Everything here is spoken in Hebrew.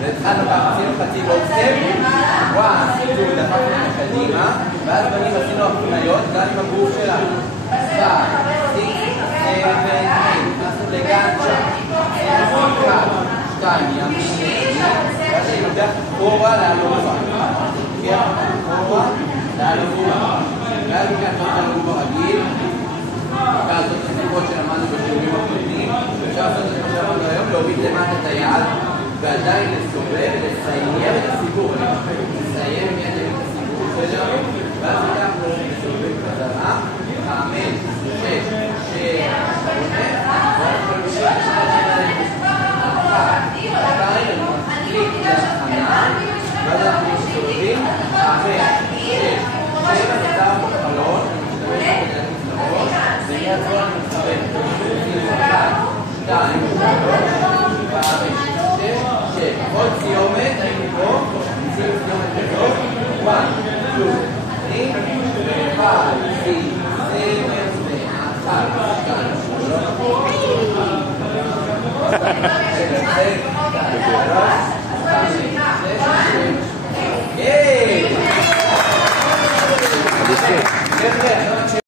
והתחלנו ככה, עשינו חצי בוקסטפ, וואו, דחפנו קדימה, ואז בנים עשינו הפניות גם עם הגוף שלנו. 5, 6, 7, 8, נכנסנו לגנצ'ה, 1, 2, ימין, ואז אני לוקח קורה להלובה. קורה להלובה. ואז לוקח את הלובה רגיל, אפשר לעשות את הסיפות שלמדנו בשיעורים הקודמים, אפשר לעשות את מה שלמדנו היום, להוריד למטה את היד, ועדיין לסובב ולסיים את הסיפור. לסיים מיד את הסיפור שלנו, ואז אנחנו לסובב חזרה, 5, 6, 7, 8, ואנחנו נמשך ואז אנחנו מסתובבים, 5, 6, 7, נתאר בחלון, ומיד כל אני מסתובב, 1, 2, 3, 5, 6, 7, עוד סיומת, היינו פה, נשים סיומת כזאת, 1, 2, 3, 5, 6, 7, 1, 2, 3,